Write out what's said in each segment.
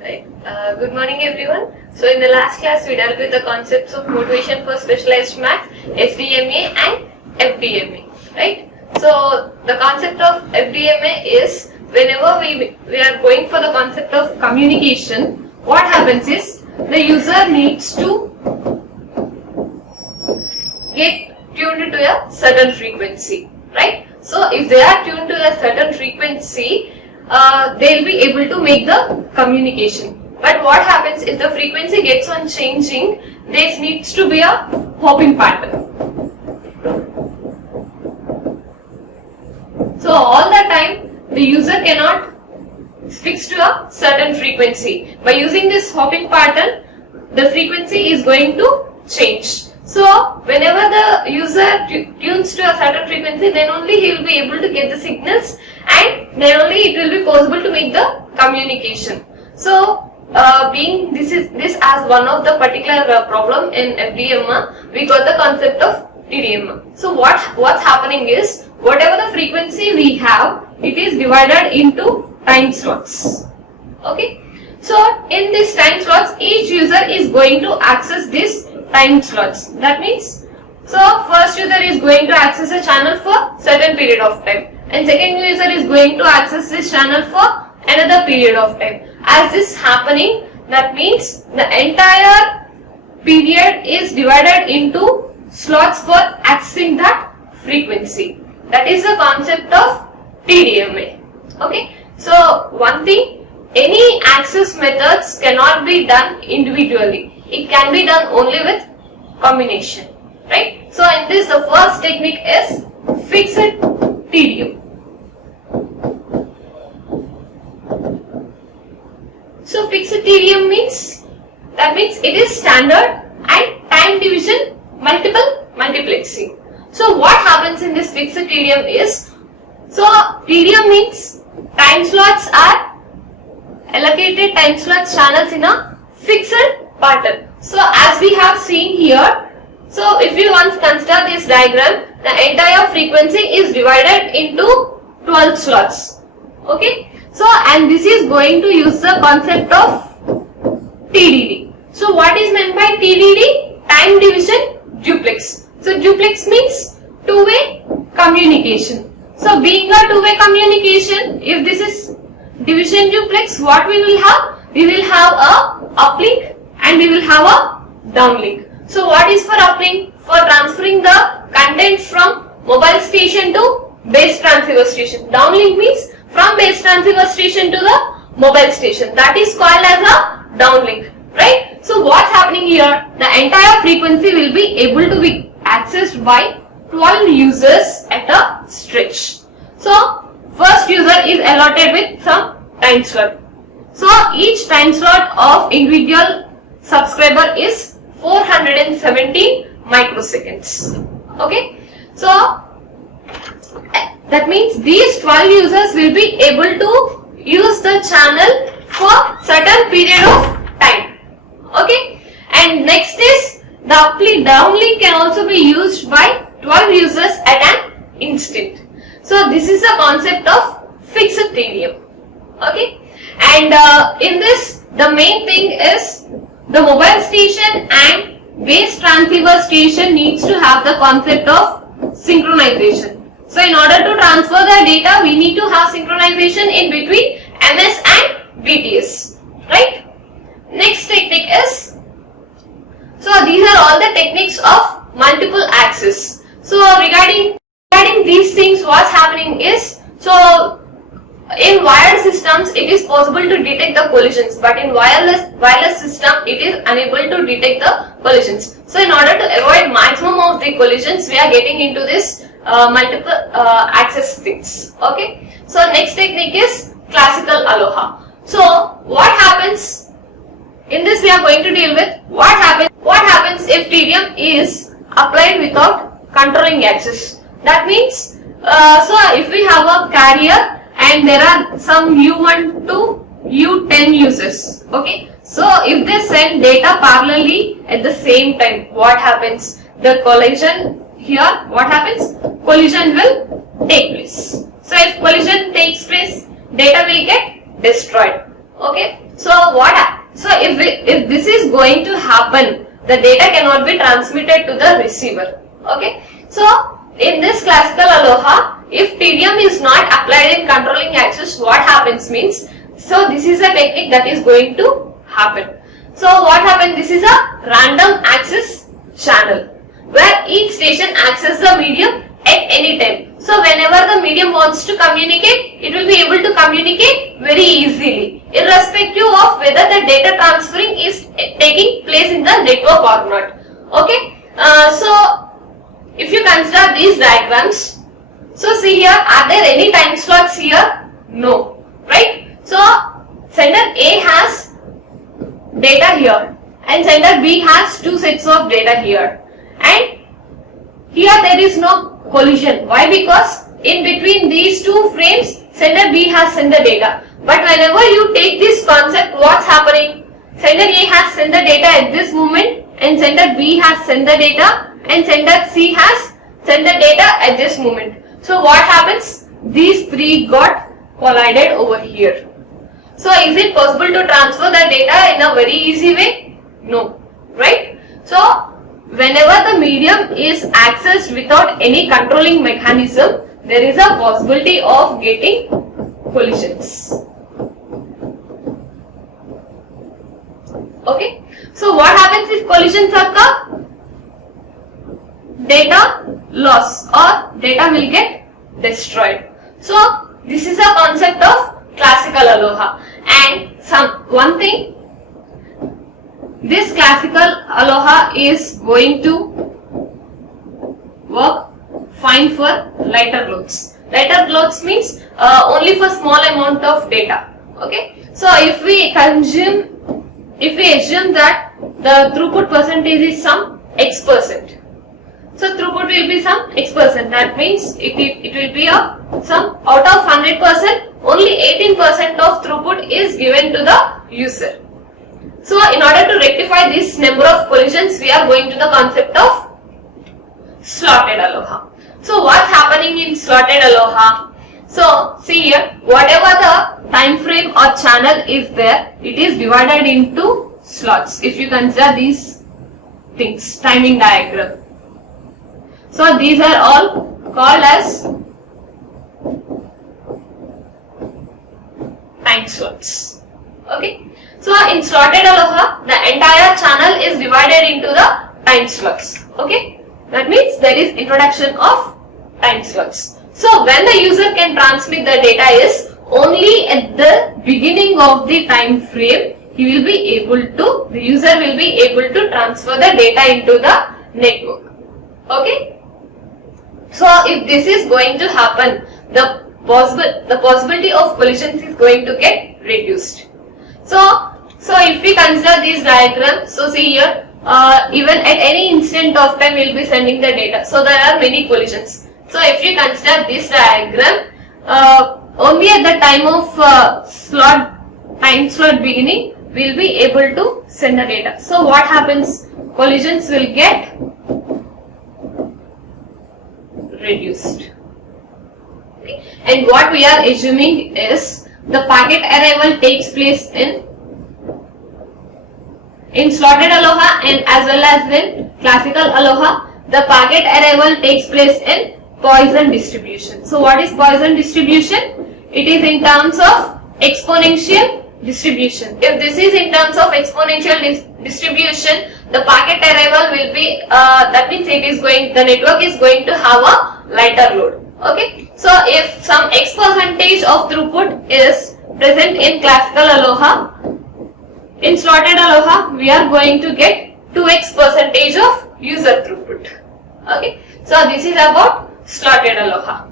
Right. Good morning everyone. So in the last class we dealt with the concepts of motivation for specialized math, SDMA and FDMA. Right. So the concept of FDMA is whenever we are going for the concept of communication, what happens is the user needs to get tuned to a certain frequency. Right. So if they are tuned to a certain frequency, they'll be able to make the communication. But what happens if the frequency gets on changing, there needs to be a hopping pattern. So all the time the user cannot fix to a certain frequency. By using this hopping pattern, the frequency is going to change. So whenever the user tunes to a certain frequency, then only he will be able to get the signals, and then only it will be possible to make the communication. So being this as one of the particular problem in FDMA, we got the concept of TDMA. So what's happening is, whatever the frequency we have, it is divided into time slots. Okay. So in these time slots, each user is going to access this time slots. That means, so first user is going to access a channel for certain period of time, and second user is going to access this channel for another period of time. As this happening, that means the entire period is divided into slots for accessing that frequency. That is the concept of TDMA. Okay. So one thing, any access methods cannot be done individually. It can be done only with combination, right? So in this, the first technique is fixed TDM. So fixed TDM means, that means it is standard and time division multiple multiplexing. So what happens in this fixed TDM is, so TDM means time slots are allocated time slots channels in a fixed pattern. So as we have seen here, so if you once consider this diagram, the entire frequency is divided into 12 slots. Okay. So and this is going to use the concept of TDD. So what is meant by TDD? Time division duplex. So duplex means two-way communication. So being a two-way communication, if this is division duplex, what we will have? We will have a uplink and we will have a downlink. So what is for uplink? For transferring the content from mobile station to base transceiver station. Downlink means from base transceiver station to the mobile station. That is called as a downlink, right? So what's happening here? The entire frequency will be able to be accessed by 12 users at a stretch. So first user is allotted with some time slot. So each time slot of individual subscriber is 417 microseconds. Okay. So that means these 12 users will be able to use the channel for certain period of time. Okay. And next is the downlink can also be used by 12 users at an instant. So this is the concept of fixed TDM. Okay. And in this, the main thing is the mobile station and base transceiver station needs to have the concept of synchronization. So in order to transfer the data, we need to have synchronization in between MS and BTS, right? Next technique is, so these are all the techniques of multiple access. So regarding these things, what's happening is, so in wired systems, it is possible to detect the collisions, but in wireless system, it is unable to detect the collisions. So in order to avoid maximum of the collisions, we are getting into this multiple access things. Okay. So next technique is classical aloha. So what happens in this? We are going to deal with what happens if TDM is applied without controlling access. That means, so if we have a carrier and there are some U1 to U10 users. Okay. So if they send data parallelly at the same time, what happens? The collision here, what happens? Collision will take place. So if collision takes place, data will get destroyed. Okay, so if this is going to happen, the data cannot be transmitted to the receiver. Okay, so in this classical aloha, if TDM is not applied in controlling axis, what happens means, so this is a technique that is going to happen. So what happens, this is a random access channel where each station accesses the medium at any time. So whenever the medium wants to communicate, it will be able to communicate very easily, irrespective of whether the data transferring is taking place in the network or not. Okay, so if you consider these diagrams, so see here, are there any time slots here? No, right? So sender A has data here and sender B has two sets of data here, and here there is no collision. Why? Because in between these two frames, sender B has sent the data. But whenever you take this concept, what's happening? Sender A has sent the data at this moment and sender B has sent the data and sender C has sent the data at this moment. So what happens? These three got collided over here. So is it possible to transfer the data in a very easy way? No, right? So whenever the medium is accessed without any controlling mechanism, there is a possibility of getting collisions. Okay, so what happens if collisions occur? Data loss or data will get destroyed. So this is a concept of classical aloha, and one thing, this classical aloha is going to work fine for lighter loads. Lighter loads means only for small amount of data. Okay, so if we assume that the throughput percentage is some X%, so throughput will be some X%. That means it will be some out of 100%, only 18% of throughput is given to the user. So in order to rectify this number of collisions, we are going to the concept of slotted aloha. So what's happening in slotted aloha? So see here, whatever the time frame or channel is there, it is divided into slots. If you consider these things, timing diagram. So these are all called as time slots. Okay. So in slotted aloha, the entire channel is divided into the time slots. Okay. That means there is introduction of time slots. So when the user can transmit the data is only at the beginning of the time frame, the user will be able to transfer the data into the network. Okay. So if this is going to happen, the possibility of collisions is going to get reduced. So if we consider these diagrams, so see here, even at any instant of time we will be sending the data. So there are many collisions. So if you consider this diagram, only at the time of time slot beginning, we will be able to send the data. So what happens? Collisions will get reduced. Okay. And what we are assuming is the packet arrival takes place in slotted aloha and as well as in classical aloha. The packet arrival takes place in Poisson distribution. So what is Poisson distribution? It is in terms of exponential distribution. If this is in terms of exponential distribution, the packet arrival will be, that means the network is going to have a lighter load. Okay. So if some X percentage of throughput is present in classical aloha, in slotted aloha we are going to get 2x percentage of user throughput. Okay. So this is about slotted aloha.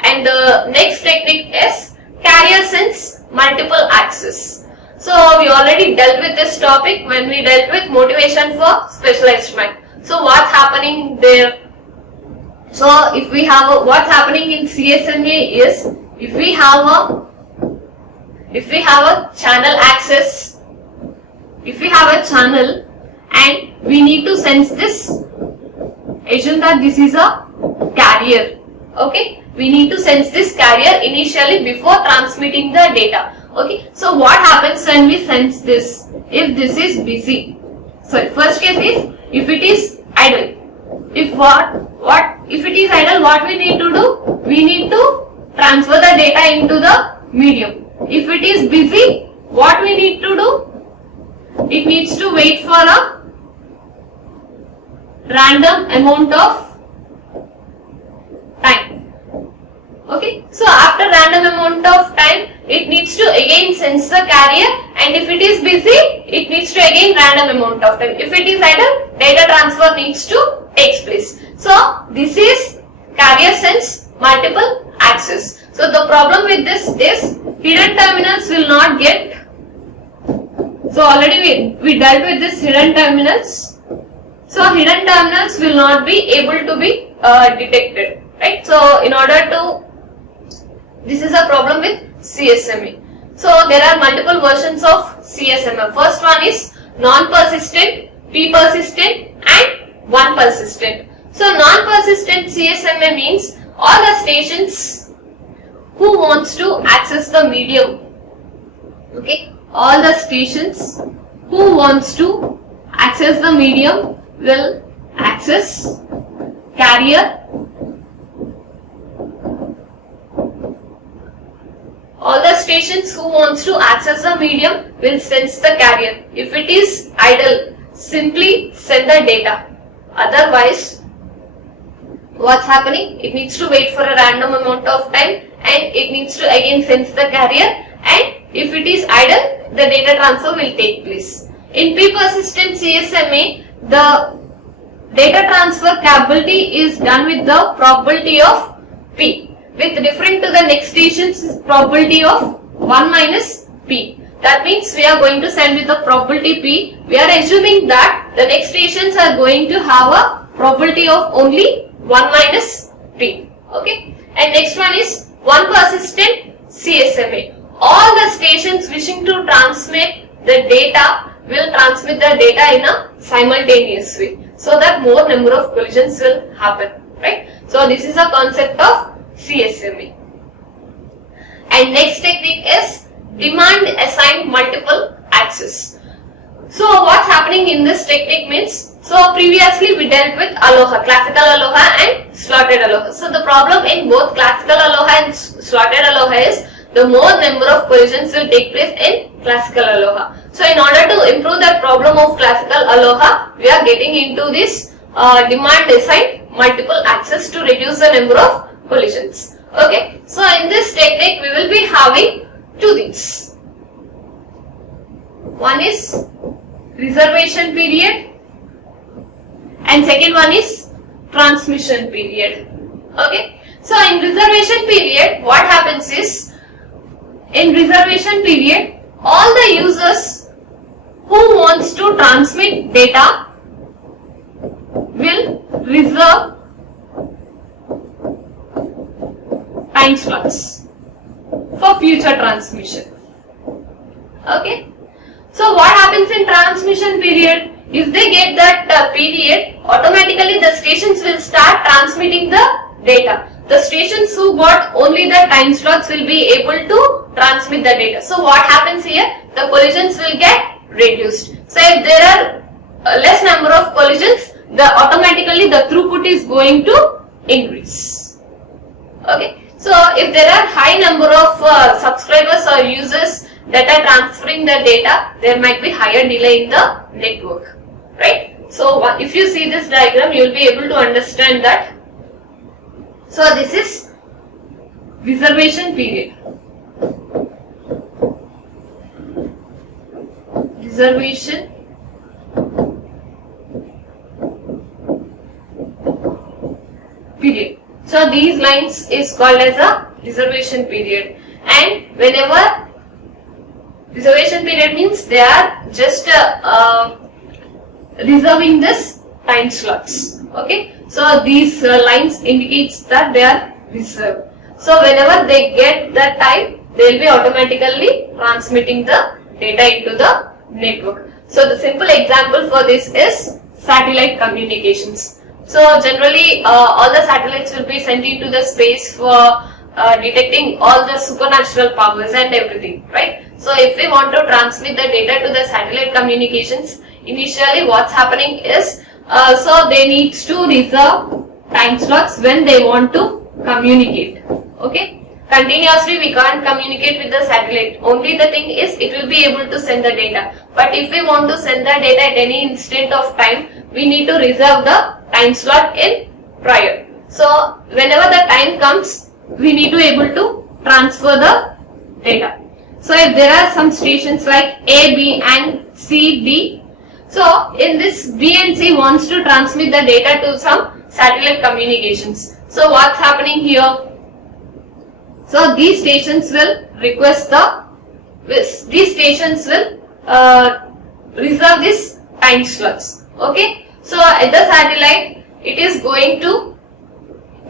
And the next technique is carrier sense multiple access. So we already dealt with this topic when we dealt with motivation for specialized mind. So what's happening there? So if we have what's happening in CSMA is if we have a channel access, if we have a channel and we need to sense this, assume that this is a carrier. Okay, we need to sense this carrier initially before transmitting the data. Okay, so what happens when we sense this? If this is busy, sorry, first case is if it is idle. If if it is idle, what we need to do? We need to transfer the data into the medium. If it is busy, what we need to do? It needs to wait for a random amount of time. Okay, so after random amount of time, it needs to again sense the carrier, and if it is busy, it needs to again random amount of time. If it is idle, data transfer needs to take place. So this is carrier sense multiple access. So the problem with this is hidden terminals will not get. So already we dealt with this hidden terminals. So hidden terminals will not be able to be detected, right? So in order to, this is a problem with CSMA. So there are multiple versions of CSMA. First one is non-persistent, P-persistent and 1-persistent. So non-persistent CSMA means all the stations who wants to access the medium. Okay, all the stations who wants to access the medium will access carrier. All the stations who wants to access the medium will sense the carrier. If it is idle, simply send the data. Otherwise, what's happening? It needs to wait for a random amount of time and it needs to again sense the carrier, and if it is idle, the data transfer will take place. In P-persistent CSMA, the data transfer capability is done with the probability of P, with different to the next station's probability of 1 minus P. That means we are going to send with the probability P. We are assuming that the next stations are going to have a probability of only 1 minus P. Okay. And next one is 1-persistent CSMA. All the stations wishing to transmit the data will transmit the data in a simultaneous way, so that more number of collisions will happen, right? So this is a concept of CSMA. And next technique is demand assigned multiple access. So what's happening in this technique means, so previously we dealt with Aloha, classical Aloha and slotted Aloha. So the problem in both classical Aloha and slotted Aloha is the more number of collisions will take place in classical Aloha. So in order to improve the problem of classical Aloha, we are getting into this demand assigned multiple access to reduce the number of collisions. Okay, so in this technique we will be having two things. One is reservation period and second one is transmission period. Okay, so in reservation period, what happens is, in reservation period, all the users who wants to transmit data will reserve time slots for future transmission. Okay, so what happens in transmission period? If they get that period, automatically the stations will start transmitting the data. The stations who got only the time slots will be able to transmit the data. So what happens here? The collisions will get reduced. So if there are less number of collisions, automatically the throughput is going to increase. Okay. So if there are high number of subscribers or users that are transferring the data, there might be higher delay in the network, right? So if you see this diagram, you will be able to understand that. So this is reservation period. Reservation period. So these lines is called as a reservation period, and whenever reservation period means they are just reserving this time slots. Okay, so these lines indicates that they are reserved. So whenever they get that time, they will be automatically transmitting the data into the network. So the simple example for this is satellite communications. So generally all the satellites will be sent into the space for detecting all the supernatural powers and everything, right? So if we want to transmit the data to the satellite communications, initially what's happening is, so they need to reserve time slots when they want to communicate, okay? Continuously we can't communicate with the satellite. Only the thing is it will be able to send the data. But if we want to send the data at any instant of time, we need to reserve the time slot in prior. So whenever the time comes, we need to able to transfer the data. So if there are some stations like A, B and C, D, so in this B and C wants to transmit the data to some satellite communications. So what's happening here? So these stations will request these stations will reserve this time slots. Okay. So at the satellite, it is going to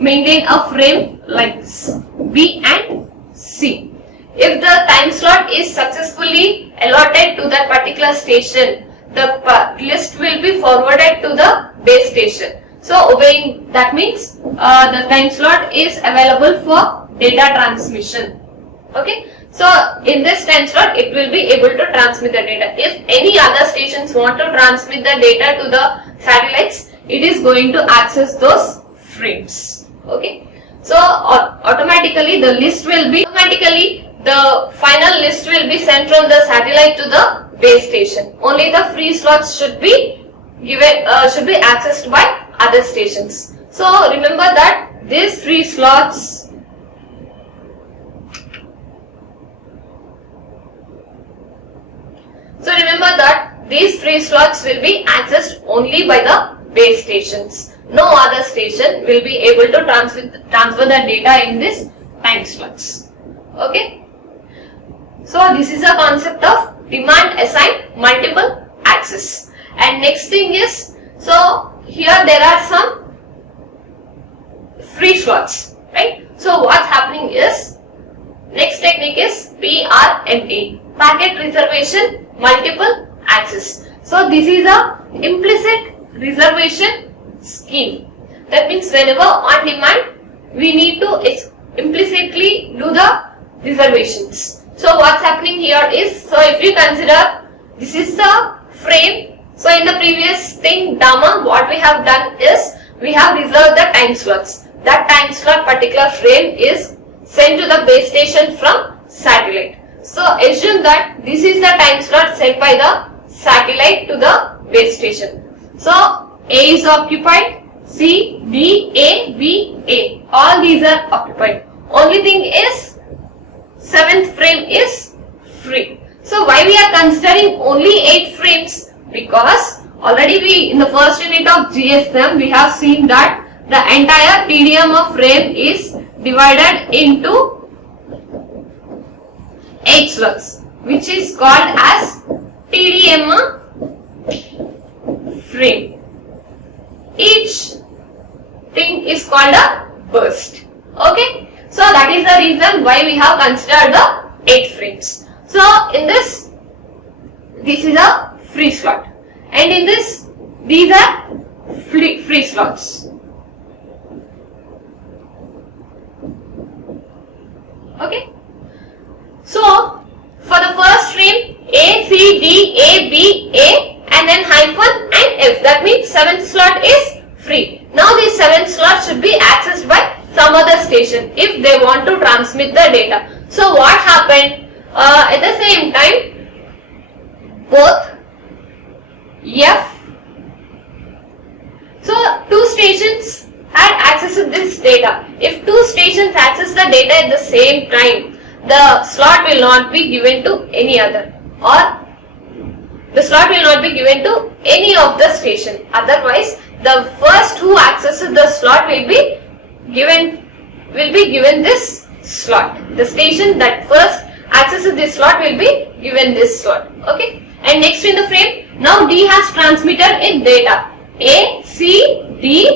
maintain a frame like this, B and C. If the time slot is successfully allotted to that particular station, the list will be forwarded to the base station. So obeying that means the time slot is available for data transmission. Okay. So in this time slot, it will be able to transmit the data. If any other stations want to transmit the data to the satellites, it is going to access those frames. Okay. So automatically the final list will be sent from the satellite to the base station. Only the free slots should be given, should be accessed by other stations. So remember that these free slots will be accessed only by the base stations. No other station will be able to transfer the data in this time slots. Okay. So this is a concept of demand assigned multiple access. And next thing is, so here there are some free slots, right? So what's happening is, next technique is PRMA, packet reservation multiple access. So this is a implicit reservation scheme. That means whenever on demand, we need to implicitly do the reservations. So what's happening here is, so if you consider this is the frame. So in the previous thing Dama, what we have done is we have reserved the time slots. That time slot particular frame is sent to the base station from satellite. So assume that this is the time slot sent by the satellite to the base station. So A is occupied, C, D, A, B, A. All these are occupied. Only thing is 7th frame is free. So why we are considering only 8 frames? Because already we in the first unit of GSM we have seen that the entire TDM of frame is divided into 8 slots, which is called as TDM frame. Each thing is called a burst. Okay. So that is the reason why we have considered the 8 frames. So in this is a free slot, and in this these are free slots. Okay. So for the first frame A, C, D, A, B, A and then hyphen and F, that means 7th slot is free. Now this 7th slot should be accessed by some other station if they want to transmit the data. So what happened? At the same time, both F, so 2 stations had access to this data. If 2 stations access the data at the same time, the slot will not be given to any other, or the slot will not be given to any of the station. Otherwise, the first who accesses the slot will be given this slot. The station that first accesses this slot will be given this slot. Okay. And next in the frame, now D has transmitted its data. A, C, D,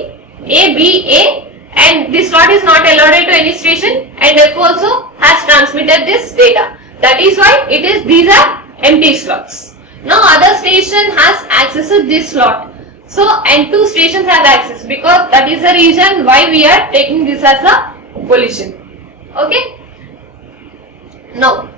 A, B, A, and this slot is not allotted to any station, and F also has transmitted this data. That is why these are empty slots. Now other station has accessed this slot. So and 2 stations have access, because that is the reason why we are taking this as a collision. Okay. Now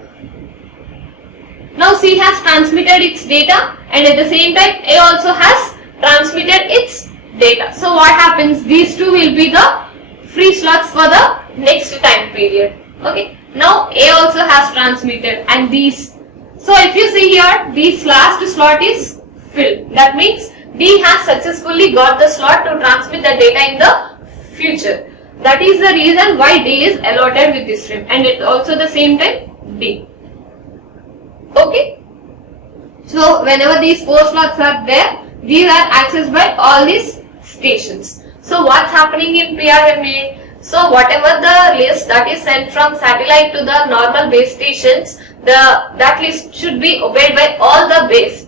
C has transmitted its data, and at the same time A also has transmitted its data. So what happens? These two will be the free slots for the next time period. Okay. Now A also has transmitted, and these. So if you see here, this last slot is filled. That means D has successfully got the slot to transmit the data in the future. That is the reason why D is allotted with this frame, and it also the same time D. Okay. So whenever these 4 slots are there, these are accessed by all these stations. So what's happening in PRMA? So whatever the list that is sent from satellite to the normal base stations, that list should be obeyed by all the base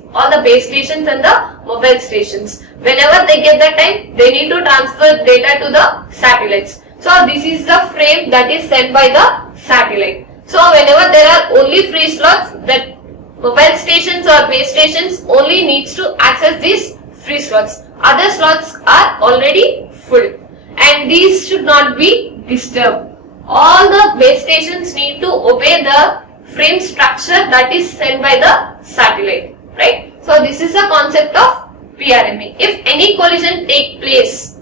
stations and the mobile stations. Whenever they get the time, they need to transfer data to the satellites. So this is the frame that is sent by the satellite. So whenever there are only free slots, that mobile stations or base stations only needs to access these free slots. Other slots are already full, and these should not be disturbed. All the base stations need to obey the frame structure that is sent by the satellite, right? So this is the concept of PRMA. If any collision take place,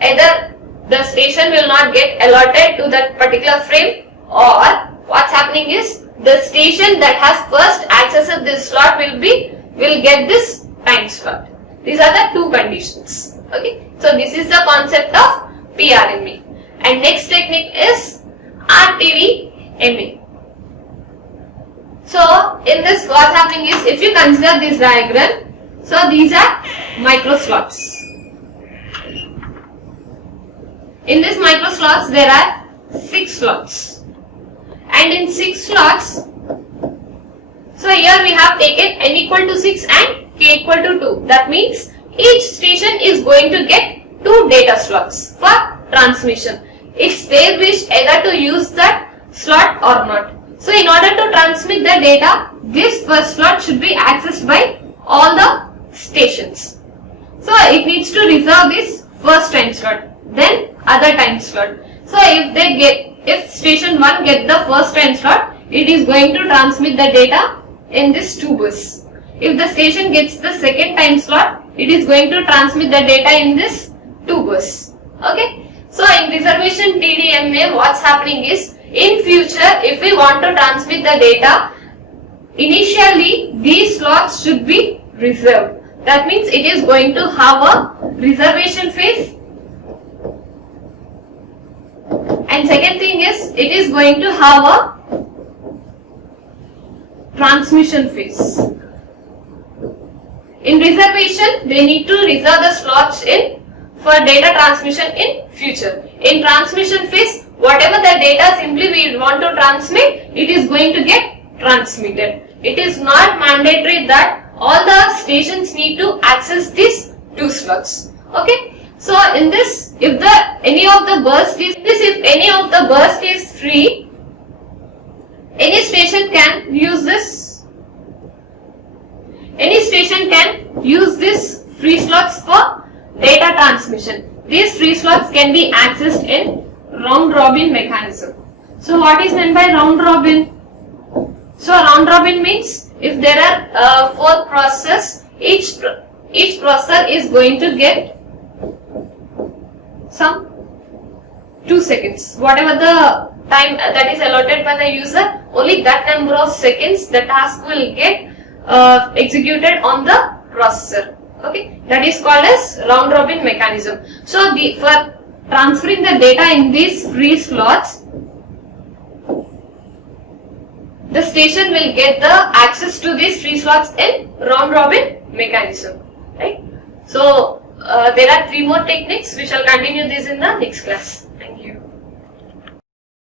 either the station will not get allotted to that particular frame, or what's happening is the station that has first accessed this slot will get this time slot. These are the two conditions. Okay, so this is the concept of PRMA. And next technique is RTDMA. So in this, what's happening is, if you consider this diagram, so these are micro slots. In this micro slots, there are 6 slots, and in 6 slots, so here we have taken n equal to 6 and k equal to 2. That means each station is going to get 2 data slots for transmission. It's their wish either to use that slot or not. So in order to transmit the data, this first slot should be accessed by all the stations. So it needs to reserve this first time slot, then other time slot. So if station 1 get the first time slot, it is going to transmit the data in this 2 bus. If the station gets the second time slot, it is going to transmit the data in this 2 bus. Okay. So in reservation TDMA, what's happening is, in future, if we want to transmit the data, initially these slots should be reserved. That means it is going to have a reservation phase, and second thing is, it is going to have a transmission phase. In reservation, they need to reserve the slots for data transmission in future. In transmission phase, whatever the data simply we want to transmit, it is going to get transmitted. It is not mandatory that all the stations need to access these 2 slots. Okay. So in this, if any of the burst is free, any station can use this. Any station can use these free slots for data transmission. These free slots can be accessed in round robin mechanism. So what is meant by round robin? So round robin means, if there are 4 processes, each processor is going to get some 2 seconds. Whatever the time that is allotted by the user, only that number of seconds the task will get executed on the processor. Okay, that is called as round robin mechanism. So for transferring the data in these free slots, the station will get the access to these free slots in round robin mechanism. Right. So there are 3 more techniques. We shall continue this in the next class.